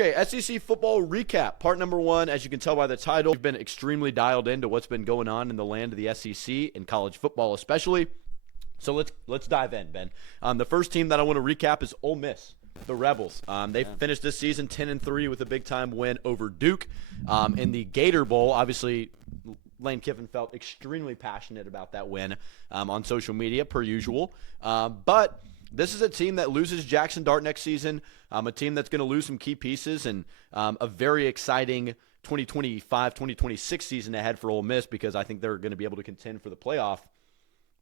Okay, SEC football recap. Part number one, as you can tell by the title, we've been extremely dialed into what's been going on in the land of the SEC, in college football especially. So let's dive in, Ben. The first team that I want to recap is Ole Miss, the Rebels. They finished this season 10-3 with a big-time win over Duke. In the Gator Bowl, obviously, Lane Kiffin felt extremely passionate about that win on social media, per usual. But this is a team that loses Jackson Dart next season, a team that's going to lose some key pieces, and a very exciting 2025-2026 season ahead for Ole Miss because I think they're going to be able to contend for the playoff.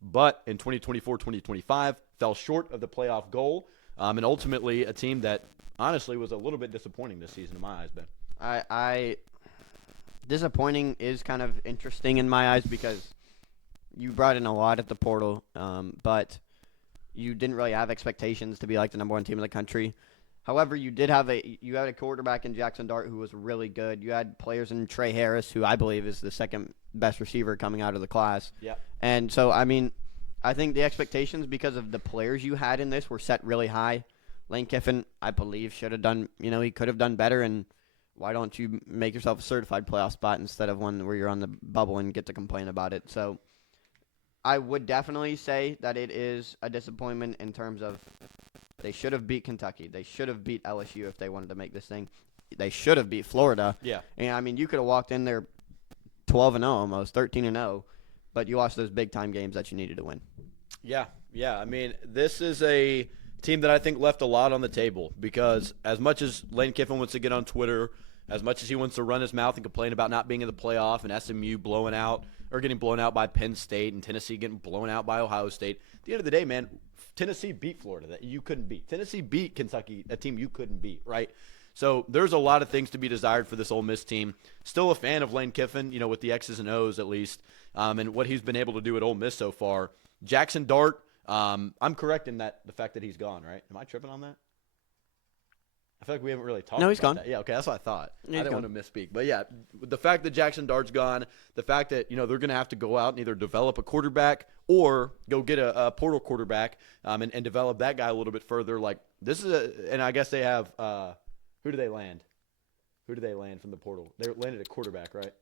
But in 2024-2025, fell short of the playoff goal, and ultimately a team that honestly was a little bit disappointing this season in my eyes, Ben. Disappointing is kind of interesting in my eyes because you brought in a lot at the portal, but you didn't really have expectations to be like the number one team in the country. However, you had a quarterback in Jackson Dart who was really good. You had players in Trey Harris, who I believe is the second best receiver coming out of the class. Yeah. And so, I mean, I think the expectations because of the players you had in this were set really high. Lane Kiffin, I believe, should have done, he could have done better. And why don't you make yourself a certified playoff spot instead of one where you're on the bubble and get to complain about it? So I would definitely say that it is a disappointment in terms of they should have beat Kentucky. They should have beat LSU if they wanted to make this thing. They should have beat Florida. Yeah. And, I mean, you could have walked in there 12-0 almost, 13-0, but you lost those big-time games that you needed to win. Yeah. I mean, this is a team that I think left a lot on the table because as much as Lane Kiffin wants to get on Twitter, as much as he wants to run his mouth and complain about not being in the playoff and SMU getting blown out by Penn State and Tennessee getting blown out by Ohio State, at the end of the day, man, Tennessee beat Florida that you couldn't beat. Tennessee beat Kentucky, a team you couldn't beat, right? So there's a lot of things to be desired for this Ole Miss team. Still a fan of Lane Kiffin, with the X's and O's at least, and what he's been able to do at Ole Miss so far. Jackson Dart, I'm correct in the fact that he's gone, right? Am I tripping on that? I feel like we haven't really talked about that. No, he's gone. Yeah, okay, that's what I thought. Yeah, I didn't want to misspeak. But, yeah, the fact that Jackson Dart's gone, the fact that, they're going to have to go out and either develop a quarterback or go get a portal quarterback and develop that guy a little bit further. Like, this is and I guess they have who do they land? Who do they land from the portal? They landed a quarterback, right?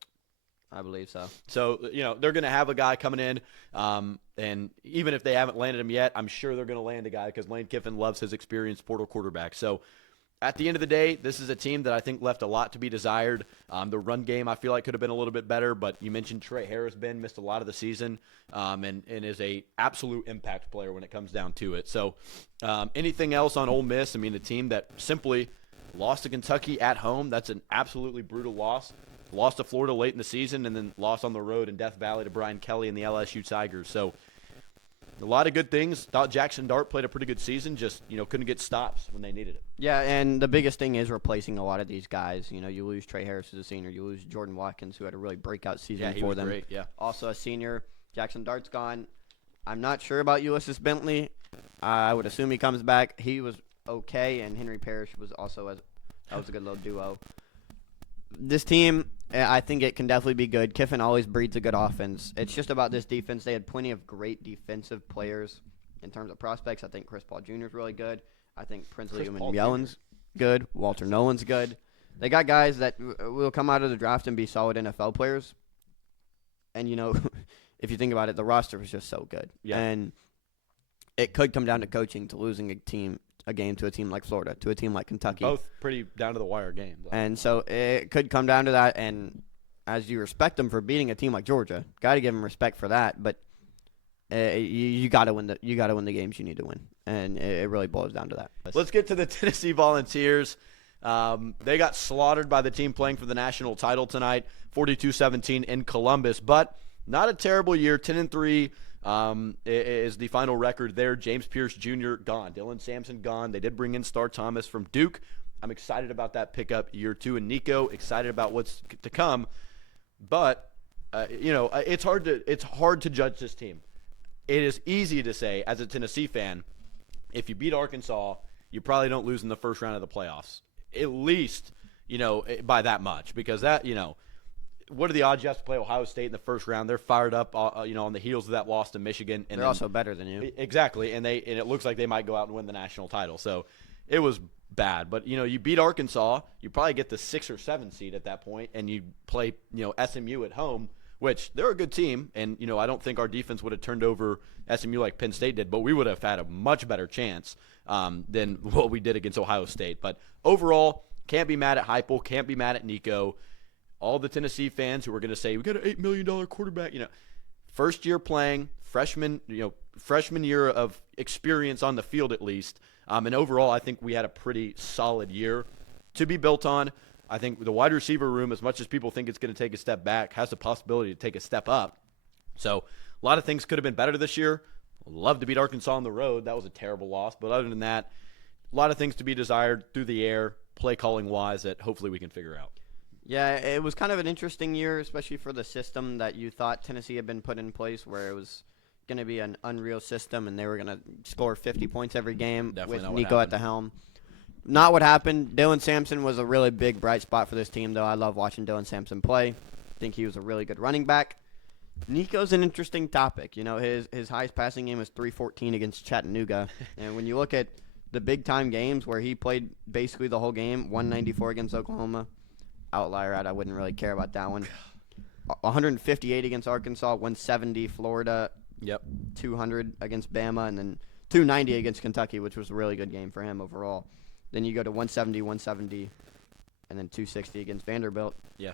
I believe so. So, they're going to have a guy coming in, and even if they haven't landed him yet, I'm sure they're going to land a guy because Lane Kiffin loves his experienced portal quarterback. So, at the end of the day, this is a team that I think left a lot to be desired. The run game I feel like could have been a little bit better, but you mentioned Trey Harris, Ben, missed a lot of the season and is a absolute impact player when it comes down to it. So anything else on Ole Miss? I mean, a team that simply lost to Kentucky at home, that's an absolutely brutal loss. Lost to Florida late in the season and then lost on the road in Death Valley to Brian Kelly and the LSU Tigers. So a lot of good things. Thought Jackson Dart played a pretty good season, just, couldn't get stops when they needed it. Yeah, and the biggest thing is replacing a lot of these guys. You lose Trey Harris as a senior. You lose Jordan Watkins, who had a really breakout season for them. Great, yeah. Also a senior. Jackson Dart's gone. I'm not sure about Ulysses Bentley. I would assume he comes back. He was okay, and Henry Parrish was also that was a good little duo. This team, I think it can definitely be good. Kiffin always breeds a good offense. It's just about this defense. They had plenty of great defensive players in terms of prospects. I think Chris Paul Jr. is really good. I think Prince William Yellen's good. Walter Nolan's good. They got guys that will come out of the draft and be solid NFL players. And, if you think about it, the roster was just so good. Yeah. And it could come down to coaching, to losing a game to a team like Florida, to a team like Kentucky. Both pretty down-to-the-wire games. And so it could come down to that. And as you respect them for beating a team like Georgia, got to give them respect for that. But you got to win the games you need to win, and it really boils down to that. Let's get to the Tennessee Volunteers. They got slaughtered by the team playing for the national title tonight, 42-17 in Columbus. But not a terrible year, 10-3. Is the final record there. James Pierce Jr. gone. Dylan Sampson gone. They did bring in Star Thomas from Duke. I'm excited about that pickup year 2. And Nico, excited about what's to come. But, it's hard to judge this team. It is easy to say, as a Tennessee fan, if you beat Arkansas, you probably don't lose in the first round of the playoffs. At least, by that much. Because that, what are the odds you have to play Ohio State in the first round? They're fired up, on the heels of that loss to Michigan. And they're also better than you. Exactly, and it looks like they might go out and win the national title. So it was bad. But you beat Arkansas, you probably get the 6 or 7 seed at that point, and you play SMU at home, which they're a good team, and I don't think our defense would have turned over SMU like Penn State did, but we would have had a much better chance than what we did against Ohio State. But overall, can't be mad at Heupel, can't be mad at Nico. All the Tennessee fans who were going to say we got an $8 million quarterback, first year playing, freshman year of experience on the field at least. And overall, I think we had a pretty solid year to be built on. I think the wide receiver room, as much as people think it's going to take a step back, has the possibility to take a step up. So a lot of things could have been better this year. Love to beat Arkansas on the road. That was a terrible loss. But other than that, a lot of things to be desired through the air, play calling wise, that hopefully we can figure out. Yeah, it was kind of an interesting year, especially for the system that you thought Tennessee had been put in place, where it was going to be an unreal system and they were going to score 50 points every game with Nico at the helm. Not what happened. Dylan Sampson was a really big bright spot for this team, though. I love watching Dylan Sampson play. I think he was a really good running back. Nico's an interesting topic. His highest passing game was 314 against Chattanooga. And when you look at the big-time games where he played basically the whole game, 194 against Oklahoma, outlier I wouldn't really care about that one. 158 against Arkansas, 170 Florida, 200 against Bama, and then 290 against Kentucky, which was a really good game for him overall. Then you go to 170, and then 260 against Vanderbilt. Yeah.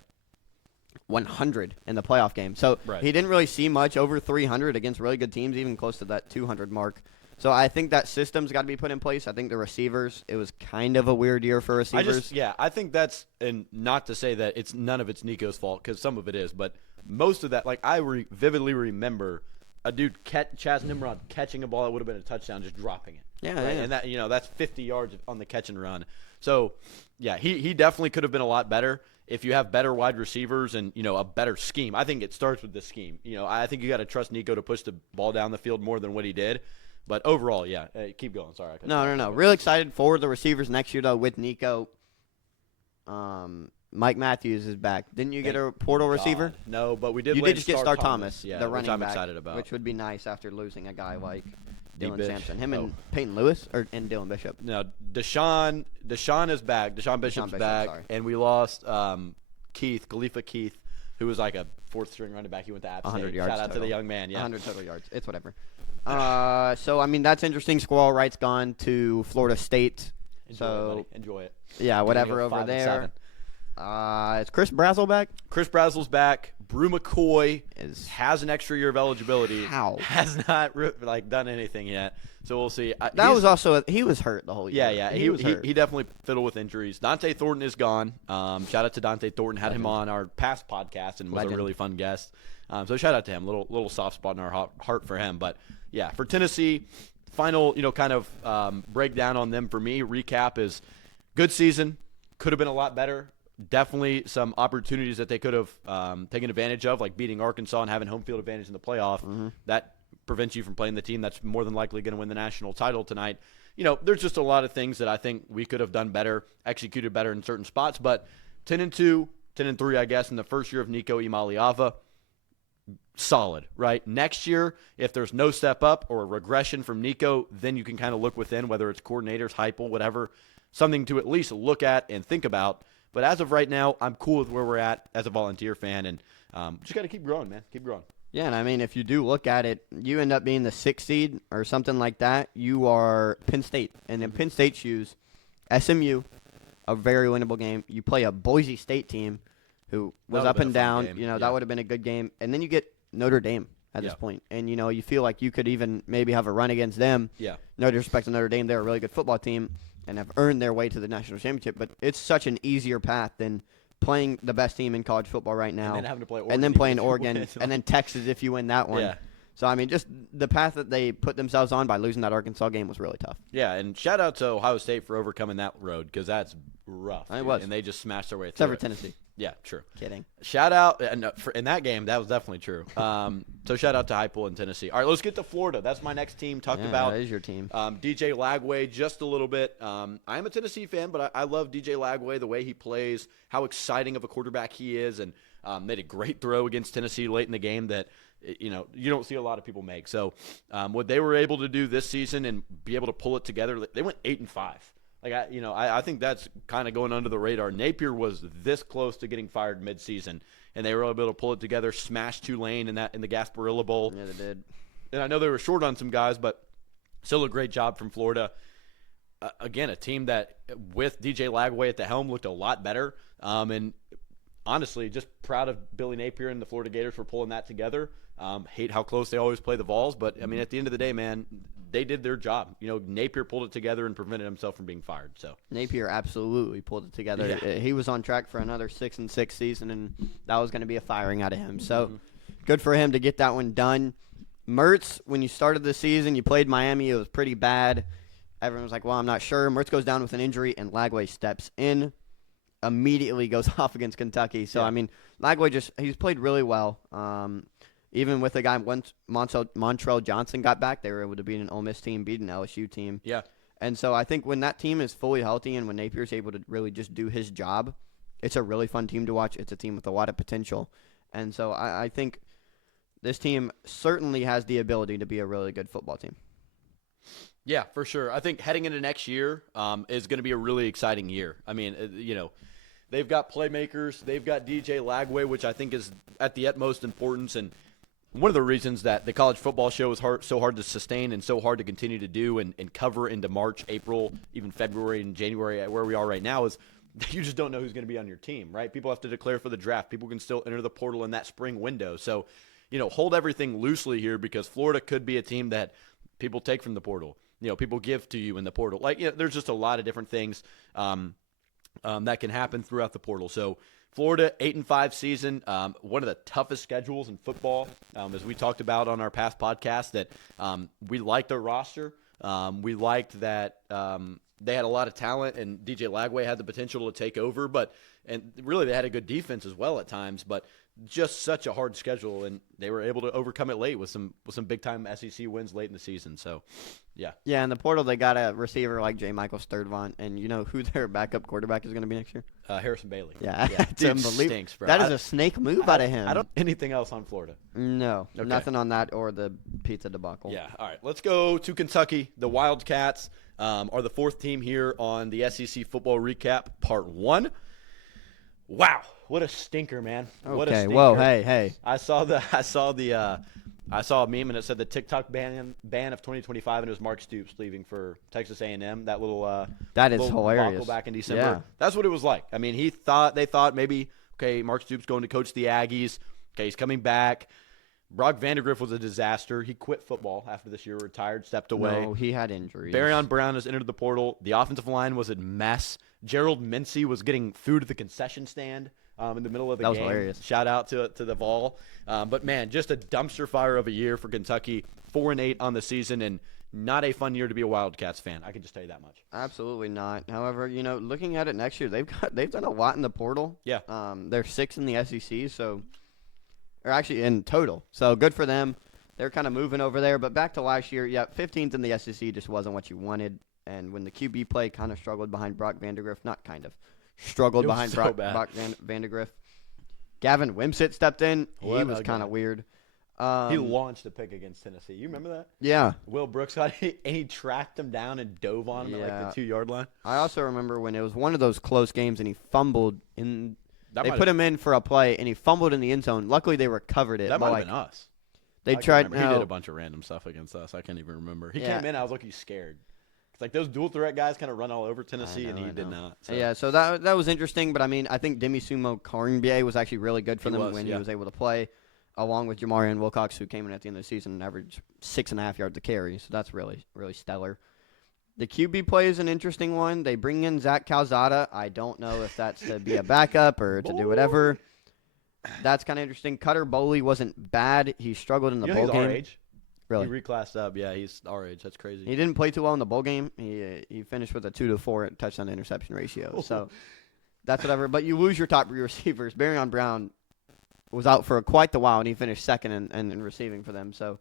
100 in the playoff game. So he didn't really see much over 300 against really good teams, even close to that 200 mark. So I think that system's got to be put in place. I think the receivers, it was kind of a weird year for receivers. I think that's, and not to say that none of it's Nico's fault, because some of it is, but most of that, like I vividly remember a dude, Chaz Nimrod, catching a ball that would have been a touchdown, just dropping it. Yeah, right? And that that's 50 yards on the catch and run. So yeah, he definitely could have been a lot better if you have better wide receivers and a better scheme. I think it starts with the scheme. I think you got to trust Nico to push the ball down the field more than what he did. But overall, yeah, keep going. Sorry. No. Real excited for the receivers next year, though, with Nico. Mike Matthews is back. Didn't you get a portal receiver? No, but we did. You did just get Star Thomas, yeah, the running which I'm back, excited about. which would be nice after losing a guy like Dylan Bish. Sampson. Him and Peyton Lewis and Dylan Bishop. No, Deshaun is back. Deshaun Bishop's back, sorry. and we lost Khalifa Keith, who was like a fourth-string running back. He went to App State. 100 yards Shout out total. to the young man. Yeah, 100 total yards. It's whatever. So, I mean, that's interesting. Squirrel Wright's gone to Florida State. Enjoy it. Yeah, whatever over there. Is Chris Brazzell back? Chris Brazzell's back. Brew McCoy has an extra year of eligibility. How? Has not done anything yet. So we'll see. He was hurt the whole year. Yeah. He was hurt. He definitely fiddled with injuries. Dante Thornton is gone. Shout out to Dante Thornton. Had him on our past podcast and was a really fun guest. So shout out to him. Little soft spot in our heart for him. But yeah, for Tennessee, final kind of breakdown on them for me. Recap is good season. Could have been a lot better. Definitely some opportunities that they could have taken advantage of, like beating Arkansas and having home field advantage in the playoff. Mm-hmm. That prevents you from playing the team that's more than likely going to win the national title tonight. There's just a lot of things that I think we could have done better, executed better in certain spots. But 10-2, 10-3, I guess, in the first year of Nico Imaliava, solid, right? Next year, if there's no step up or a regression from Nico, then you can kind of look within, whether it's coordinators, Heupel, whatever, something to at least look at and think about. But as of right now, I'm cool with where we're at as a Volunteer fan, and just got to keep growing, man. Keep growing. Yeah, and I mean, if you do look at it, you end up being the 6th seed or something like that. You are Penn State, and in Penn State's shoes, SMU, a very winnable game. You play a Boise State team who was up and down. That would have been a good game. And then you get Notre Dame at this point. And, you feel like you could even maybe have a run against them. Yeah. No disrespect to Notre Dame. They're a really good football team and have earned their way to the national championship. But it's such an easier path than playing the best team in college football right now. And then having to play Oregon. And then playing Oregon. And then Texas if you win that one. Yeah. So, I mean, just the path that they put themselves on by losing that Arkansas game was really tough. Yeah, and shout out to Ohio State for overcoming that road because that's rough. It was. And they just smashed their way through Except for it. Tennessee. Yeah, true. Kidding. Shout out, and in that game, that was definitely true. So shout out to Heupel and Tennessee. All right, let's get to Florida. That's my next team. Talked about that is your team. DJ Lagway just a little bit. I am a Tennessee fan, but I love DJ Lagway, the way he plays, how exciting of a quarterback he is, and made a great throw against Tennessee late in the game that you don't see a lot of people make. So what they were able to do this season and be able to pull it together, they went 8-5. Like I think that's kind of going under the radar. Napier was this close to getting fired midseason, and they were able to pull it together, smash Tulane in the Gasparilla Bowl. Yeah, they did. And I know they were short on some guys, but still a great job from Florida. Again, a team that with DJ Lagway at the helm looked a lot better. And honestly, just proud of Billy Napier and the Florida Gators for pulling that together. Hate how close they always play the Vols, but I mean, at the end of the day, man, they did their job. Napier pulled it together and prevented himself from being fired. So Napier absolutely pulled it together. Yeah. He was on track for another 6-6 season, and that was going to be a firing out of him. So good for him to get that one done. Mertz, when you started the season, you played Miami. It was pretty bad. Everyone was like, well, I'm not sure. Mertz goes down with an injury, and Lagway steps in, immediately goes off against Kentucky. So, Yeah. I mean, Lagway he's played really well. Even with the guy, once Montrell Johnson got back, they were able to beat an Ole Miss team, beat an LSU team. yeah, And so I think when that team is fully healthy and when Napier's able to really just do his job, it's a really fun team to watch. It's a team with a lot of potential. And so I think this team certainly has the ability to be a really good football team. yeah, for sure. I think heading into next year is going to be a really exciting year. I mean, they've got playmakers. They've got DJ Lagway, which I think is at the utmost importance. And one of the reasons that the college football show is so hard to sustain and so hard to continue to do and cover into March, April, even February and January, where we are right now, is you just don't know who's going to be on your team, right? People have to declare for the draft. People can still enter the portal in that spring window. So, hold everything loosely here because Florida could be a team that people take from the portal. People give to you in the portal. There's just a lot of different things that can happen throughout the portal. So Florida, 8-5 season, one of the toughest schedules in football, as we talked about on our past podcast, that we liked their roster. We liked that they had a lot of talent, and DJ Lagway had the potential to take over. And really they had a good defense as well at times, but just such a hard schedule, and they were able to overcome it late with some big-time SEC wins late in the season. So, yeah. Yeah, in the portal they got a receiver like J. Michael Sturdivant, and you know who their backup quarterback is going to be next year? Harrison Bailey. Yeah, it's Dude unbelievable. stinks, bro. That is a snake move out of him. I don't anything else on Florida. No, Okay. nothing on that or the pizza debacle. Yeah. All right. Let's go to Kentucky. The Wildcats are the fourth team here on the SEC football recap, part 1. Wow, what a stinker, man! What a Okay, stinker. whoa, hey. I saw a meme and it said the TikTok ban of 2025, and it was Mark Stoops leaving for Texas A&M. That little That is little hilarious. debacle back in December. Yeah. That's what it was like. I mean, they thought maybe, okay, Mark Stoops going to coach the Aggies. Okay, he's coming back. Brock Vandegrift was a disaster. He quit football after this year, retired, stepped away. No, he had injuries. Barryon Brown has entered the portal. The offensive line was a mess. Gerald Mincy was getting food at the concession stand in the middle of the That game. was hilarious. Shout out to the Vol. But, man, just a dumpster fire of a year for Kentucky. 4-8 on the season, and not a fun year to be a Wildcats fan. I can just tell you that much. Absolutely not. However, looking at it next year, they've done a lot in the portal. Yeah. They're 6th in the SEC, or actually in total. So good for them. They're kind of moving over there. But back to last year, 15th in the SEC just wasn't what you wanted. And when the QB play kind of struggled behind Brock Vandegrift, not kind of, struggled It was behind so Brock Vandegrift. Gavin Wimsatt stepped in. What He was a kind of guy. weird. He launched a pick against Tennessee. You remember that? Yeah. Will Brooks got it, and he tracked him down and dove on him at Yeah. like the 2-yard line. I also remember when it was one of those close games and he fumbled in. That They might put have- him in for a play and he fumbled in the end zone. Luckily, they recovered it. That but, might have been us. They I can't tried. remember. He did No, a bunch of random stuff against us. I can't even remember. He Yeah. came in. I was looking scared. It's like those dual threat guys kind of run all over Tennessee, and he did not. So. Yeah, so that was interesting. But I mean, I think Demi Sumo Carnbier was actually really good for He them was, when yeah. he was able to play, along with Jamarian Wilcox, who came in at the end of the season and averaged 6.5 yards to carry. So that's really, really stellar. The QB play is an interesting one. They bring in Zach Calzada. I don't know if that's to be a backup or to do whatever. That's kind of interesting. Cutter Boley wasn't bad. He struggled in the You know bowl he's game. our age. Really? He reclassed up. Yeah, he's our age. That's crazy. He didn't play too well in the bowl game. He finished with a 2-4 touchdown to interception ratio. So that's whatever. But you lose your top receivers. Barryon Brown was out for quite the while, and he finished second in receiving for them. So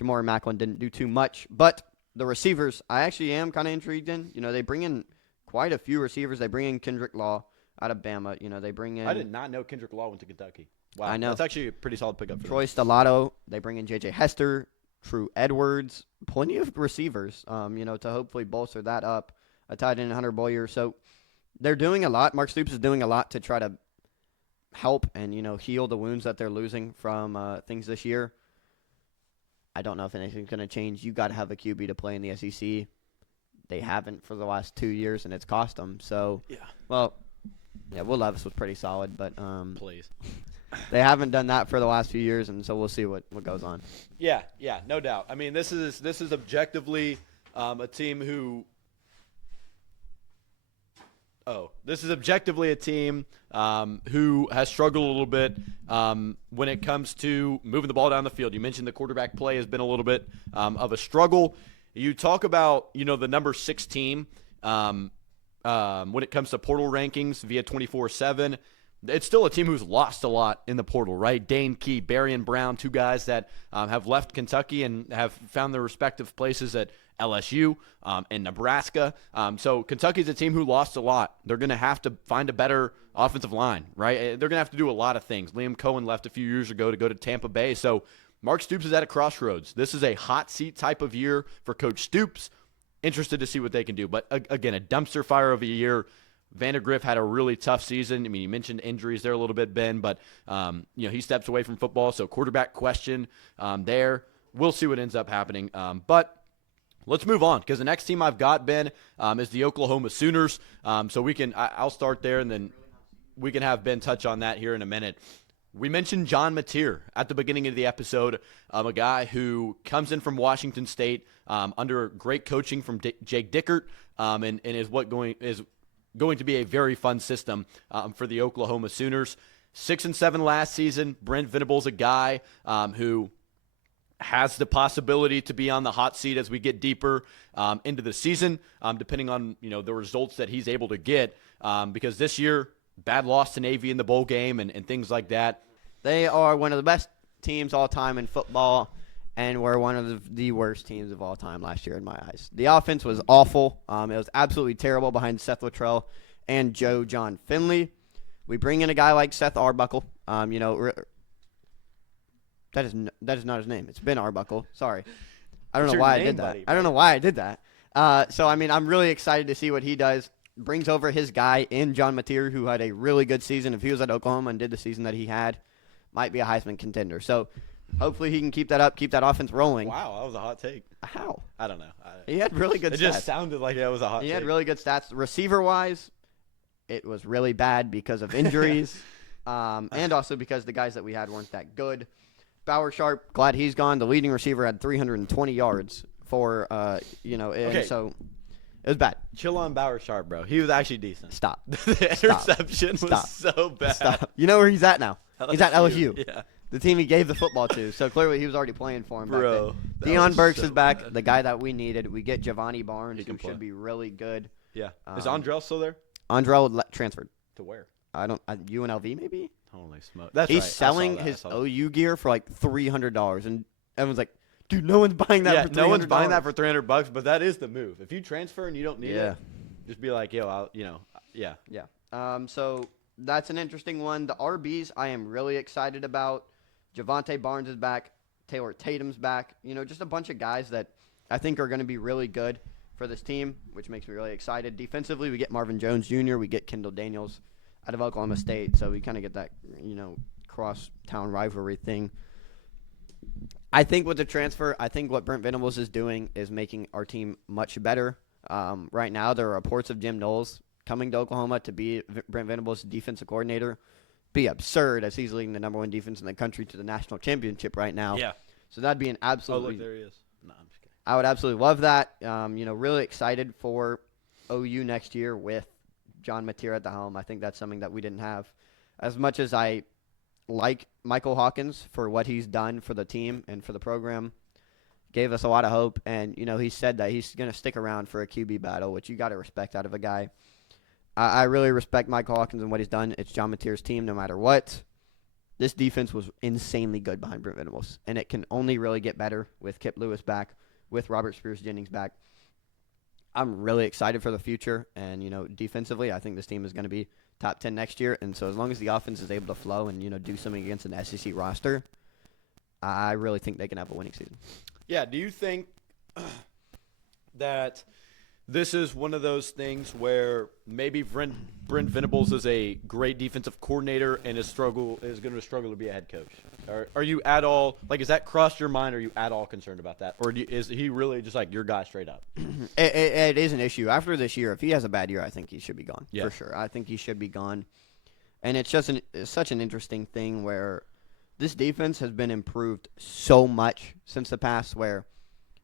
Jamari Macklin didn't do too much. But the receivers, I actually am kind of intrigued in. They bring in quite a few receivers. They bring in Kendrick Law out of Bama. They bring in I did not know Kendrick Law went to Kentucky. Wow, I know. That's actually a pretty solid pickup. For Troy them. Stellato. They bring in J.J. Hester, True Edwards, plenty of receivers, to hopefully bolster that up. a tight end, Hunter Boyer. So they're doing a lot. Mark Stoops is doing a lot to try to help and, heal the wounds that they're losing from things this year. I don't know if anything's going to change. You got to have a QB to play in the SEC. They haven't for the last 2 years, and it's cost them. So, Will Levis was pretty solid, but Please. they haven't done that for the last few years, and so we'll see what goes on. Yeah, no doubt. I mean, this is objectively a team who. This is objectively a team who has struggled a little bit when it comes to moving the ball down the field. You mentioned the quarterback play has been a little bit of a struggle. You talk about, the number 6 team when it comes to portal rankings via 24/7. It's still a team who's lost a lot in the portal, right? Dane Key, Barian Brown, 2 guys that have left Kentucky and have found their respective places at LSU and Nebraska. So Kentucky's a team who lost a lot. They're going to have to find a better offensive line, right? They're going to have to do a lot of things. Liam Cohen left a few years ago to go to Tampa Bay. So Mark Stoops is at a crossroads. This is a hot seat type of year for Coach Stoops. Interested to see what they can do. But again, a dumpster fire of a year. Vandegrift had a really tough season. I mean, you mentioned injuries there a little bit, Ben, but he steps away from football. So quarterback question there. We'll see what ends up happening. But let's move on, because the next team I've got, Ben, is the Oklahoma Sooners. So I'll start there, and then we can have Ben touch on that here in a minute. We mentioned John Mateer at the beginning of the episode, a guy who comes in from Washington State under great coaching from Jake Dickert, and is going to be a very fun system for the Oklahoma Sooners. 6-7 last season. Brent Venables, a guy who has the possibility to be on the hot seat as we get deeper into the season, depending on the results that he's able to get. Because this year, bad loss to Navy in the bowl game and things like that. They are one of the best teams all time in football, and were one of the worst teams of all time last year in my eyes. The offense was awful. It was absolutely terrible behind Seth Luttrell and Joe John Finley. We bring in a guy like Seth Arbuckle. That is not his name. It's Ben Arbuckle. Sorry. I don't know why I did that. Buddy, I don't know why I did that. I'm really excited to see what he does. Brings over his guy in John Mateer, who had a really good season. If he was at Oklahoma and did the season that he had, might be a Heisman contender. So hopefully he can keep that up, keep that offense rolling. Wow, that was a hot take. How? I don't know. He had really good stats. It just sounded like that was a hot take. He had really good stats. Receiver-wise, it was really bad because of injuries, and also because the guys that we had weren't that good. Bauer Sharp, glad he's gone. The leading receiver had 320 yards for, Okay. So it was bad. Chill on Bauer Sharp, bro. He was actually decent. Stop. The interception was so bad. Stop. You know where he's at now? He's at LSU. Yeah. The team he gave the football to. So clearly he was already playing for him Bro, back then. that Deion was Burks so is back, bad. the guy that we needed. We get Giovanni Barnes, He can who play. should be really good. Yeah. Is Um, Andrell still there? Andrell transferred. To where? UNLV maybe? Holy smoke. That's He's right. I saw selling that. I his saw that. OU gear for like $300, and everyone's like, "Dude, no one's buying that for $300." no one's buying that for $300, but that is the move. If you transfer and you don't need Yeah. it, just be like, yo, yeah. Yeah. So that's an interesting one. The RBs, I am really excited about. Javante Barnes is back. Taylor Tatum's back. Just a bunch of guys that I think are going to be really good for this team, which makes me really excited. Defensively, we get Marvin Jones Jr., we get Kendall Daniels out of Oklahoma State, so we kind of get that, cross-town rivalry thing. I think with the transfer, I think what Brent Venables is doing is making our team much better. Right now, there are reports of Jim Knowles coming to Oklahoma to be Brent Venables' defensive coordinator. Be absurd, as he's leading the number 1 defense in the country to the national championship right now. Yeah. So that'd be an Oh, absolutely. look, there he is. No, I'm just kidding. I would absolutely love that. Really excited for OU next year with John Mateer at the helm. I think that's something that we didn't have. As much as I like Michael Hawkins for what he's done for the team and for the program, gave us a lot of hope. And, he said that he's going to stick around for a QB battle, which you got to respect out of a guy. I really respect Michael Hawkins and what he's done. It's John Mateer's team no matter what. This defense was insanely good behind Brent Venables, and it can only really get better with Kip Lewis back, with Robert Spears-Jennings back. I'm really excited for the future, and, defensively, I think this team is going to be top 10 next year, and so as long as the offense is able to flow and, do something against an SEC roster, I really think they can have a winning season. Yeah, do you think that This is one of those things where maybe Brent Venables is a great defensive coordinator and is going to struggle to be a head coach. Are you at all like, is that crossed your mind? Are you at all concerned about that, or is he really just like your guy straight up? It is an issue after this year. If he has a bad year, I think he should be gone Yeah. for sure. I think he should be gone, and it's just it's such an interesting thing where this defense has been improved so much since the past where.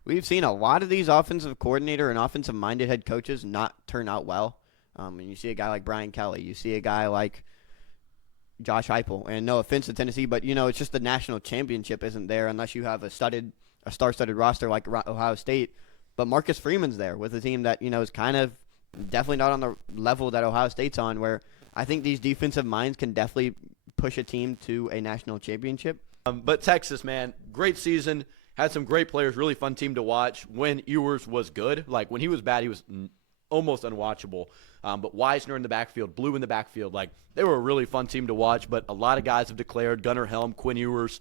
We've seen a lot of these offensive coordinator and offensive-minded head coaches not turn out well. And you see a guy like Brian Kelly. You see a guy like Josh Heupel. And no offense to Tennessee, but, it's just the national championship isn't there unless you have a star-studded roster like Ohio State. But Marcus Freeman's there with a team that, is kind of definitely not on the level that Ohio State's on, where I think these defensive minds can definitely push a team to a national championship. But Texas, man, great season. Had some great players, really fun team to watch when Ewers was good. Like, when he was bad, he was almost unwatchable. But Weisner in the backfield, Blue in the backfield, like, they were a really fun team to watch. But a lot of guys have declared, Gunnar Helm, Quinn Ewers,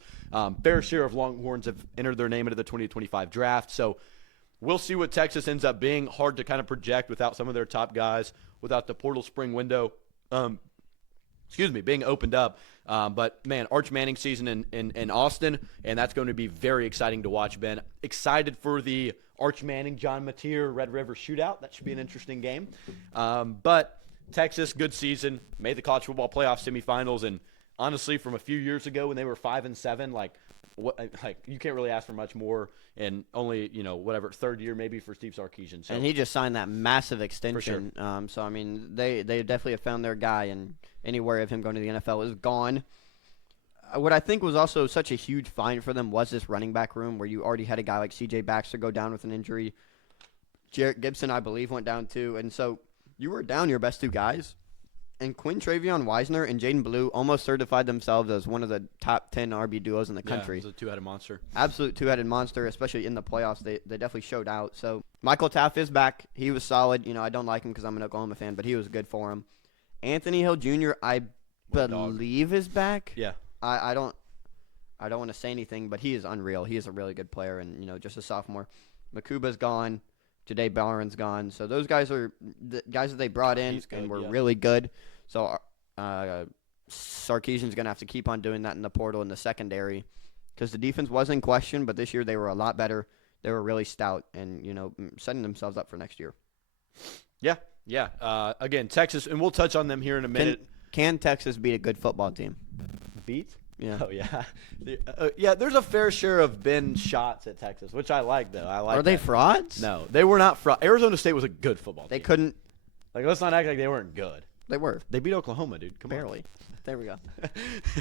fair share of Longhorns have entered their name into the 2025 draft. So we'll see what Texas ends up being. Hard to kind of project without some of their top guys, without the portal spring window being opened up. But, man, Arch Manning season in Austin, and that's going to be very exciting to watch, Ben. Excited for the Arch Manning, John Mateer, Red River shootout. That should be an interesting game. But Texas, good season, made the college football playoff semifinals, and honestly, from a few years ago when they were 5-7, you can't really ask for much more, and only, third year maybe for Steve Sarkisian. So. And he just signed that massive extension. For sure. So, I mean, they definitely have found their guy, and any worry of him going to the NFL is gone. What I think was also such a huge find for them was this running back room where you already had a guy like C.J. Baxter go down with an injury. Jarrett Gibson, I believe, went down too. And so you were down your best two guys. And Quinn Travion Weisner and Jaden Blue almost certified themselves as one of the top 10 RB duos in the country. Yeah, it was a two-headed monster. Absolute two-headed monster, especially in the playoffs. They definitely showed out. So Michael Taft is back. He was solid. I don't like him because I'm an Oklahoma fan, but he was good for him. Anthony Hill Jr., I believe is back. Yeah. I don't want to say anything, but he is unreal. He is a really good player, and just a sophomore. Makuba's gone. Jahdae Barron's gone. So those guys are the guys that they brought in and were really good. So Sarkisian's going to have to keep on doing that in the portal in the secondary because the defense was in question, but this year they were a lot better. They were really stout and, setting themselves up for next year. Yeah. Again, Texas, and we'll touch on them here in a minute. Can Texas beat a good football team? Beat? Yeah. Oh, yeah. There's a fair share of Ben shots at Texas, which I like, though. Are they frauds? No, they were not frauds. Arizona State was a good football team. They couldn't. Let's not act like they weren't good. They were. They beat Oklahoma, dude. Come Barely. on. There we go.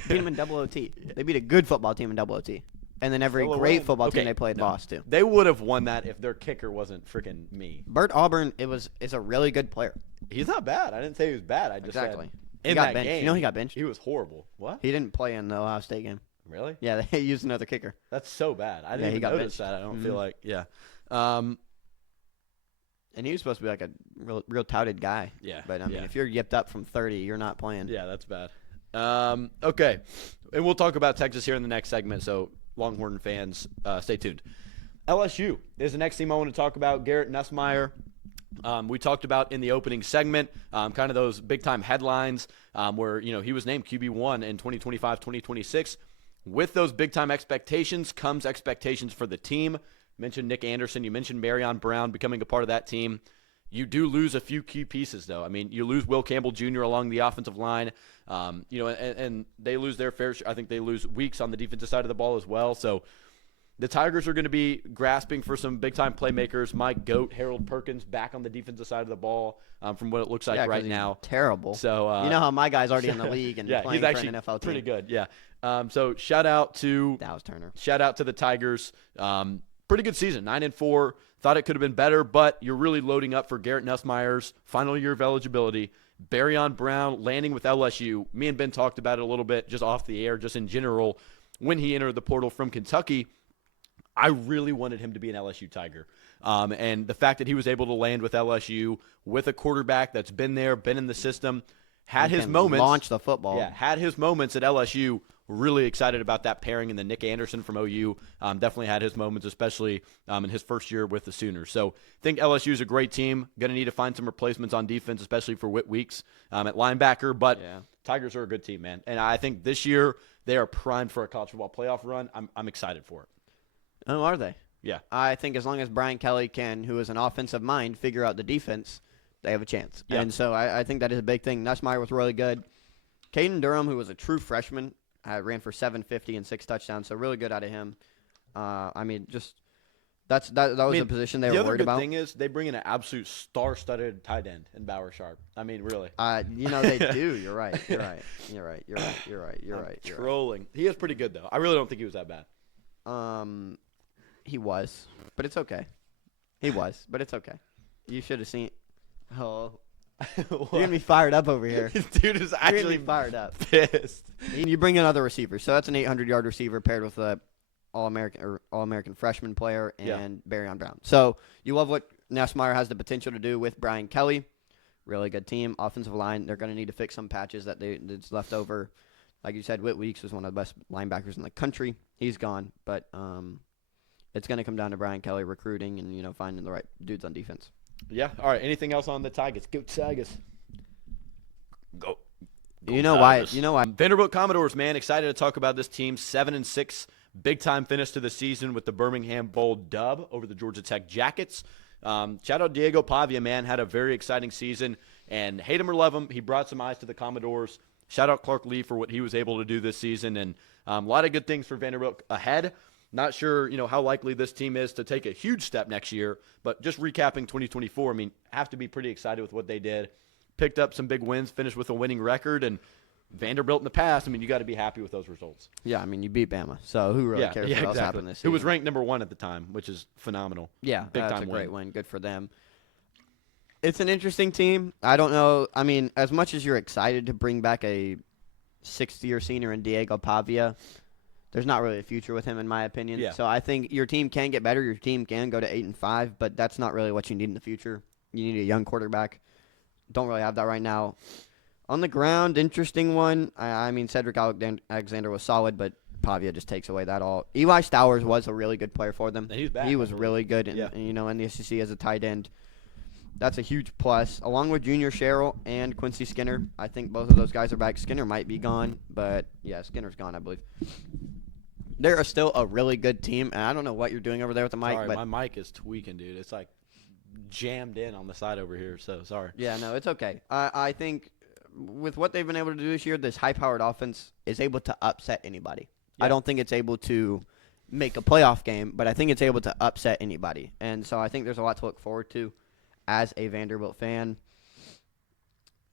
Beat them in double OT. They beat a good football team in double OT. And then every Still a great win. football Okay, team they played no. lost to. They would have won that if their kicker wasn't freaking me. Bert Auburn is a really good player. He's not bad. I didn't say he was bad. I just Exactly. said He in got that benched. game. He got benched. He was horrible. What? He didn't play in the Ohio State game. Really? Yeah, they used another kicker. That's so bad. I didn't he even got notice benched. that. I don't Mhm. feel like, yeah. And he was supposed to be like a real touted guy. Yeah. But, I mean, yeah. if you're yipped up from 30, you're not playing. Yeah, that's bad. Okay. And we'll talk about Texas here in the next segment, so Longhorn fans, stay tuned. LSU is the next team I want to talk about. Garrett Nussmeier. We talked about in the opening segment, kind of those big-time headlines where, he was named QB1 in 2025-2026. With those big-time expectations comes expectations for the team. Mentioned Nick Anderson. You mentioned Marion Brown becoming a part of that team. You do lose a few key pieces, though. I mean, you lose Will Campbell Jr. along the offensive line, and they lose their fair share. I think they lose Weeks on the defensive side of the ball as well. So the Tigers are going to be grasping for some big-time playmakers. Mike Goat, Harold Perkins back on the defensive side of the ball from what it looks like right now. Terrible. So you know how my guy's already in the league and yeah, playing he's actually for an NFL team. pretty good. Yeah. So shout out to Dallas Turner. Shout out to the Tigers. Pretty good season, 9-4. Thought it could have been better, but you're really loading up for Garrett Nussmeier's final year of eligibility. Barryon Brown landing with LSU. Me and Ben talked about it a little bit just off the air, just in general. When he entered the portal from Kentucky, I really wanted him to be an LSU Tiger. And the fact that he was able to land with LSU with a quarterback that's been there, been in the system, had his moments. Launch the football. Yeah, had his moments at LSU, really excited about that pairing. And then Nick Anderson from OU definitely had his moments, especially in his first year with the Sooners. So I think LSU is a great team. Going to need to find some replacements on defense, especially for Whit Weeks at linebacker. But Tigers are a good team, man. And I think this year they are primed for a college football playoff run. I'm excited for it. Oh, are they? Yeah. I think as long as Brian Kelly can, who is an offensive mind, figure out the defense, they have a chance. Yeah. And so I think that is a big thing. Nussmeier was really good. Caden Durham, who was a true freshman, ran for 750 and 6 touchdowns, so really good out of him. I mean, just that was a position they were worried about. The other good thing is they bring in an absolute star-studded tight end in Bauer Sharp. I mean, really. They do. You're right. You're right. Trolling. He is pretty good, though. I really don't think he was that bad. He was, but it's okay. You should have seen. Oh, you're gonna be fired up over here. Dude is actually fired up. Pissed. You bring in other receivers, so that's an 800-yard receiver paired with a All-American freshman player and Barryon Brown. So you love what Nussmeier has the potential to do with Brian Kelly. Really good team, offensive line. They're gonna need to fix some patches that's left over. Like you said, Whit Weeks was one of the best linebackers in the country. He's gone, but it's gonna come down to Brian Kelly recruiting and finding the right dudes on defense. Yeah. All right. Anything else on the Tigers? Go Tigers. Go. You know why? Vanderbilt Commodores, man, excited to talk about this team. 7-6, big time finish to the season with the Birmingham Bowl dub over the Georgia Tech Jackets. Shout out Diego Pavia, man, had a very exciting season, and hate him or love him, he brought some eyes to the Commodores. Shout out Clark Lee for what he was able to do this season, and a lot of good things for Vanderbilt ahead. Not sure, how likely this team is to take a huge step next year, but just recapping 2024, I mean, have to be pretty excited with what they did. Picked up some big wins, finished with a winning record, and Vanderbilt in the past, I mean, you got to be happy with those results. Yeah, I mean, you beat Bama, so who really cares what else happened this season? Who was ranked number 1 at the time, which is phenomenal. Yeah, big that's time a great win. win. Good for them. It's an interesting team. I don't know. I mean, as much as you're excited to bring back a sixth-year senior in Diego Pavia, there's not really a future with him, in my opinion. Yeah. So I think your team can get better. Your team can go to 8-5, but that's not really what you need in the future. You need a young quarterback. Don't really have that right now. On the ground, interesting one. I mean, Cedric Alexander was solid, but Pavia just takes away that all. Eli Stowers was a really good player for them. He's back. He was really good, in the SEC as a tight end. That's a huge plus. Along with Junior Sherrill and Quincy Skinner, I think both of those guys are back. Skinner might be gone, but yeah, Skinner's gone, I believe. They're still a really good team, and I don't know what you're doing over there with the mic. Sorry, but my mic is tweaking, dude. It's like jammed in on the side over here, so sorry. Yeah, no, it's okay. I think with what they've been able to do this year, this high-powered offense is able to upset anybody. Yeah. I don't think it's able to make a playoff game, but I think it's able to upset anybody. And so I think there's a lot to look forward to as a Vanderbilt fan.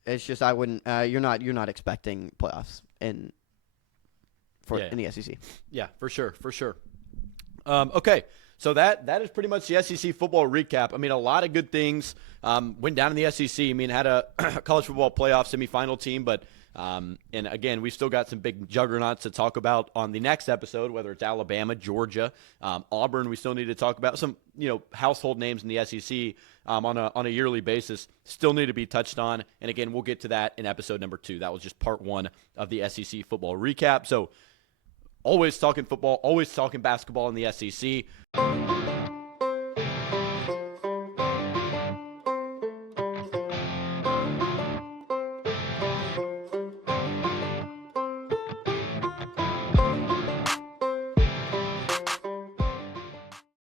It's just I wouldn't you're not expecting playoffs in the SEC. Yeah, for sure. Okay, so that is pretty much the SEC football recap. I mean, a lot of good things went down in the SEC. I mean, had a college football playoff semifinal team, but and again, we've still got some big juggernauts to talk about on the next episode, whether it's Alabama, Georgia, Auburn. We still need to talk about some household names in the SEC on a yearly basis. Still need to be touched on, and again, we'll get to that in episode number 2. That was just part 1 of the SEC football recap. So always talking football, always talking basketball in the SEC.